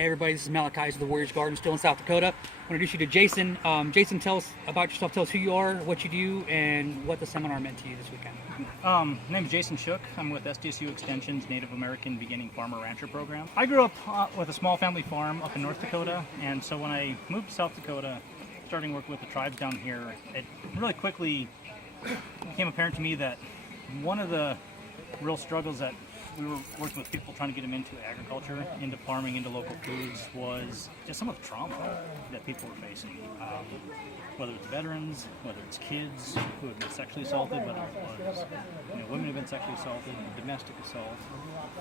Hey everybody, this is Malachi of the Warriors Garden, still in South Dakota. I want to introduce you to Jason. Jason, tell us about yourself, tell us who you are, what you do, and what the seminar meant to you this weekend. My name is Jason Schoch. I'm with SDSU Extension's Native American Beginning Farmer Rancher program. I grew up with a small family farm up in North Dakota, and so when I moved to South Dakota, starting working with the tribes down here, it really quickly became apparent to me that one of the real struggles that we were working with people trying to get them into agriculture, into farming, into local foods, was just some of the trauma that people were facing. Whether it's veterans, whether it's kids who have been sexually assaulted, whether it was women who have been sexually assaulted, domestic assault,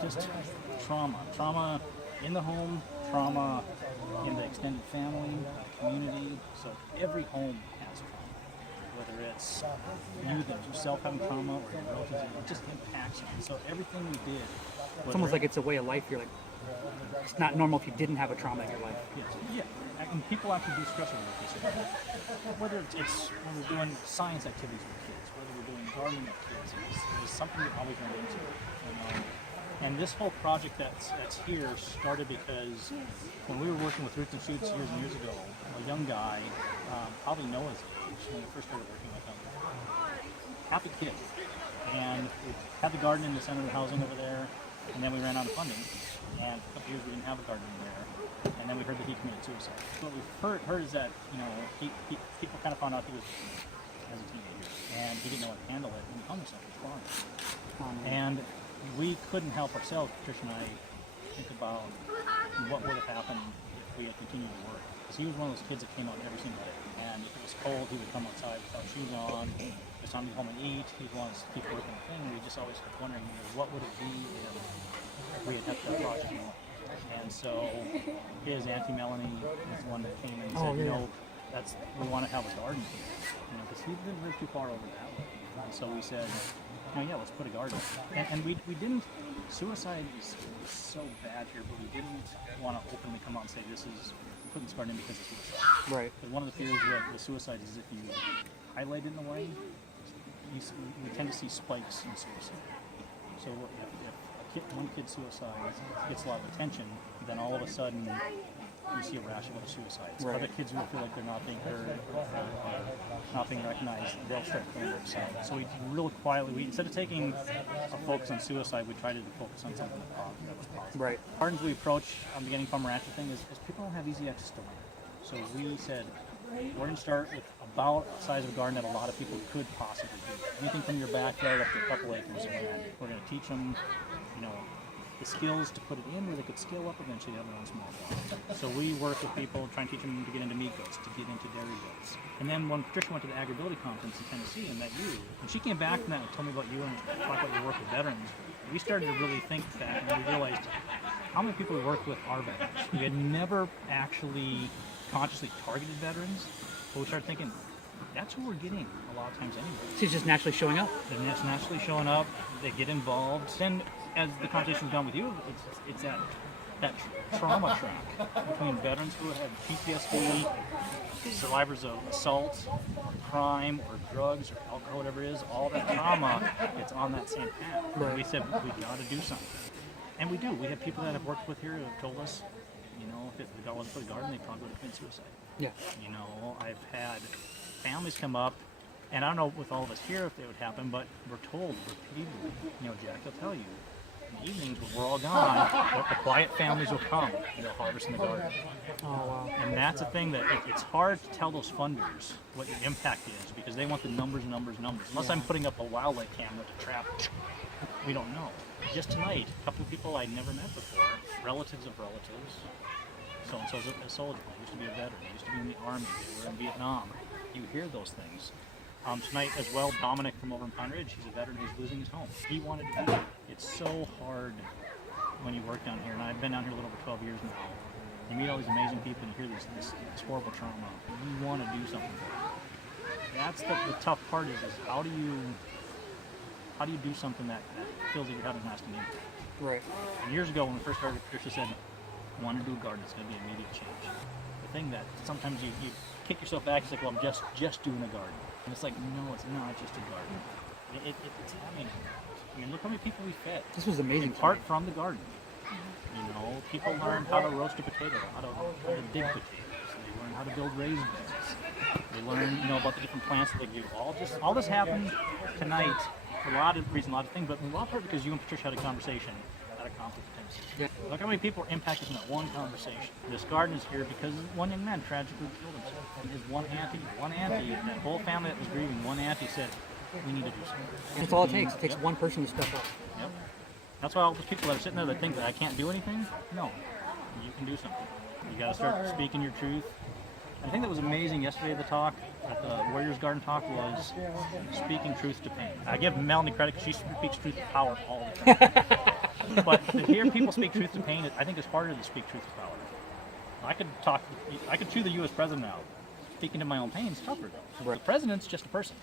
just trauma in the home, trauma in the extended family, community. So every home has trauma. Whether it's you yourself having trauma or your relatives, it just impacts you. So everything we did, It's almost like it's a way of life. You're like, it's not normal if you didn't have a trauma in your life. Yeah. And people actually do stress over this. Whether it's when we're doing science activities with kids, whether we're doing gardening with kids, it's something we always run into. And this whole project that's here started because when we were working with Roots and Shoots years and years ago, a young guy, probably Noah's age, when we first started working with him, happy kid. And we had the garden in the center of the housing over there, and then we ran out of funding. And a couple years we didn't have a garden in there. And then we heard that he committed suicide. What we've heard is that, people kind of found out he was as a teenager, and he didn't know how to handle it, and he hung himself in his farm. And we couldn't help ourselves, Patricia and I, think about what would have happened if we had continued to work. Because he was one of those kids that came out every single day. And if it was cold, he would come outside without shoes on. It was time to go home and eat. He wanted to keep working the thing. And we just always kept wondering, what would it be if we had kept that project going? And so his Auntie Melanie was the one that came and said, we want to have a garden here. Because he didn't live too far over that way. And so we said, let's put a garden. And we didn't, suicide is so bad here, but we didn't want to openly come out and say we're putting this garden in because of suicide. Right. Because one of the fears with suicide is if you highlight it in a way, we tend to see spikes in suicide. So if one kid's suicide gets a lot of attention, then all of a sudden you see a rash of other suicides. Right. Other kids who feel like they're not being heard, not being recognized, they'll start killing themselves. So we real quietly, instead of taking a focus on suicide, we tried to focus on something that was positive. Right. Gardens we approach on beginning farmer rancher thing is people don't have easy access to land. So we said, we're going to start with about the size of a garden that a lot of people could possibly do. Anything from your backyard up to a couple acres of land. We're going to teach them, the skills to put it in where they could scale up eventually to have their own small farm. So we work with people, try and teach them to get into meat goods, to get into dairy goods. And then when Patricia went to the Agribility Conference in Tennessee and met you, and she came back from that and told me about you and talked about your work with veterans, we started to really think that, and we realized how many people we worked with are veterans. We had never actually consciously targeted veterans, but we started thinking, that's who we're getting a lot of times anyway. So it's just naturally showing up? They're just naturally showing up, they get involved. Then as the conversation's gone with you, it's that trauma track between veterans who have PTSD, survivors of assault, or crime, or drugs, or alcohol, whatever it is, all that trauma, it's on that same path. Right. We said, we got to do something. And we do. We have people that have worked with here who have told us, if the dog wasn't for the garden, they probably would have committed suicide. Yeah. I've had families come up, and I don't know with all of us here if they would happen, but we're told repeatedly, Jack will tell you, in the evenings when we're all gone, the quiet families will come, harvest in the garden. Oh, wow. And that's a thing that it's hard to tell those funders what the impact is because they want the numbers. Unless I'm putting up a wildlife camera to trap, we don't know. Just tonight, a couple of people I'd never met before, relatives of relatives, so-and-so's a soldier, used to be a veteran, used to be in the Army, they were in Vietnam. You hear those things. Tonight as well, Dominic from over in Pine Ridge, he's a veteran who's losing his home. He wanted to be there. It's so hard when you work down here, and I've been down here a little over 12 years now. You meet all these amazing people and you hear this horrible trauma. You want to do something for it. That's the tough part is how do you do something that feels like you're having a lasting impact? Right. And years ago when we first started, Patricia said, I want to do a garden, it's going to be an immediate change. The thing that sometimes you kick yourself back, it's like, well, I'm just doing a garden. And it's like, no, it's not just a garden. It's having an impact. Look how many people we fed. This was amazing. In part from the garden. You know, people learn how to roast a potato, how to dig potatoes. They learn how to build raised beds. They learn, you know, about the different plants that they do. All this happened tonight for a lot of reasons, a lot of things, but in a lot of part because you and Patricia had a conversation at a conference in Tennessee. Yeah. Look how many people are impacted from that one conversation. This garden is here because one young man tragically killed himself. And his one auntie, that whole family that was grieving, one auntie said, we need to do something. That's all it takes. It takes one person to step up. Yep. That's why all those people that are sitting there that think that I can't do anything, no, you can do something. You got to start speaking your truth. I think that was amazing yesterday at the talk, at the Warriors Garden talk, was speaking truth to pain. I give Melanie credit because she speaks truth to power all the time. But to hear people speak truth to pain, I think it's harder to speak truth to power. I could chew the U.S. president out. Speaking to my own pain is tougher though. The president's just a person,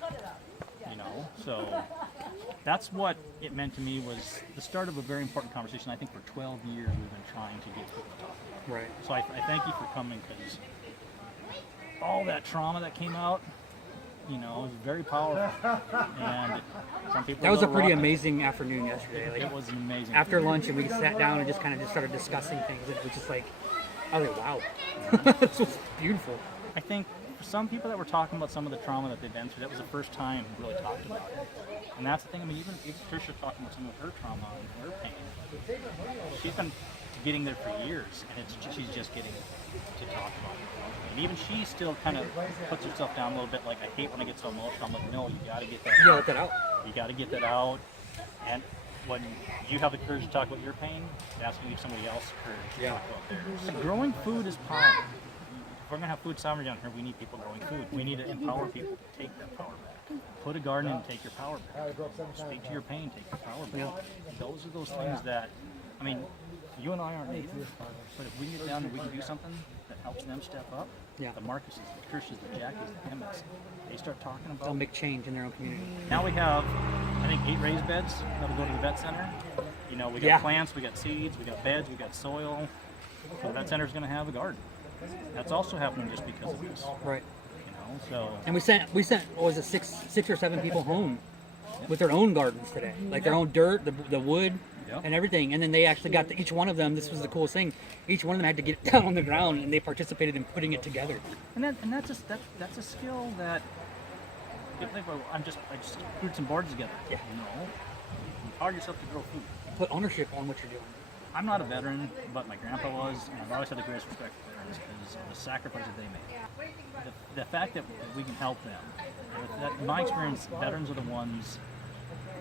you know. So that's what it meant to me, was the start of a very important conversation. I think for 12 years we've been trying to get people to talk about. Right. So I thank you for coming, because all that trauma that came out, you know, was very powerful. And some people. That was a pretty rough. amazing afternoon yesterday. Like, It was amazing. after lunch, and we sat down and just kind of just started discussing things. It was just like, I was like, wow, this was beautiful. I think for some people that were talking about some of the trauma that they've been through, that was the first time we really talked about it. And that's the thing. I mean, even Tricia talking about some of her trauma and her pain. She's been getting there for years, and she's just getting to talk about it. And even she still kind of puts herself down a little bit. Like, I hate when I get so emotional. I'm like, no, you got to get that Yeah, out. let that out. You got to get that out. And when you have the courage to talk about your pain, that's when you give somebody else courage to talk about theirs. Growing food is power. If we're going to have food sovereignty down here, we need people growing food. We need to empower people to take that power back. Put a garden in and take your power back. Speak to your pain, take your power back. Those are those things that, I mean, you and I aren't natives, but if we get down and we can do something that helps them step up, Yeah. the Marcuses, the Trishas, the Jackies, the Emmets, they start talking about. They'll make change in their own community. Now we have, I think, 8 raised beds that'll go to the vet center. You know, we got plants, we got seeds, we got beds, we got soil. So the vet center's going to have a garden. That's also happening just because of this. Right. You know, so. And we sent what was it, six or seven people home with their own gardens today, like their own dirt, the wood, and everything. And then they actually got each one of them. This was the coolest thing. Each one of them had to get down on the ground, and they participated in putting it together. And that's a skill that people think, well, I just glued some boards together. Yeah. You know, empower yourself to grow food. Put ownership on what you're doing. I'm not a veteran, but my grandpa was, and I've always had the greatest respect for veterans because of the sacrifice that they made. The fact that we can help them. In my experience, veterans are the ones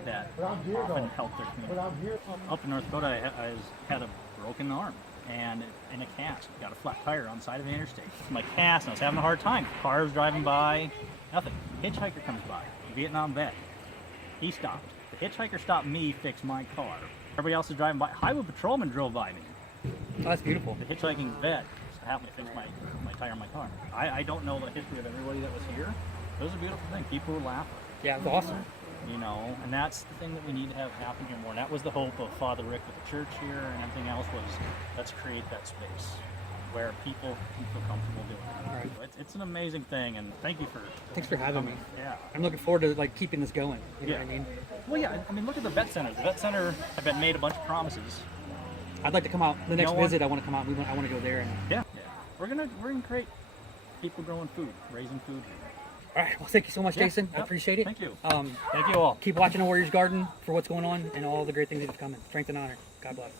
that often help their community. Up in North Dakota, I had a broken arm and in a cast. Got a flat tire on the side of the interstate. My cast, and I was having a hard time. Cars driving by, nothing. Hitchhiker comes by, Vietnam vet. He stopped. The hitchhiker stopped me, fixed my car. Everybody else is driving by. Highway patrolman drove by me. Oh, that's beautiful. The hitchhiking vet happened to fix my tire on my car. I don't know the history of everybody that was here. It was a beautiful thing. People were laughing. Yeah, it was awesome. You know, and that's the thing that we need to have happen here more. And that was the hope of Father Rick with the church here, and everything else was, let's create that space where people can feel comfortable doing it. Right. So it's an amazing thing, and thank you for Thanks for having me. Yeah. I'm looking forward to like keeping this going. You know Yeah. what I mean? Well, yeah. I mean, look at the vet center. The vet center have been made a bunch of promises. I'd like to come out. The next No one- visit, I want to come out. I want to go there. And Yeah. We're gonna create people growing food, raising food. all right. Well, thank you so much, Jason. I Yep. appreciate it. Thank you. Um, Thank you all. keep watching the Warriors Garden for what's going on and all the great things that are coming. Strength and honor. God bless.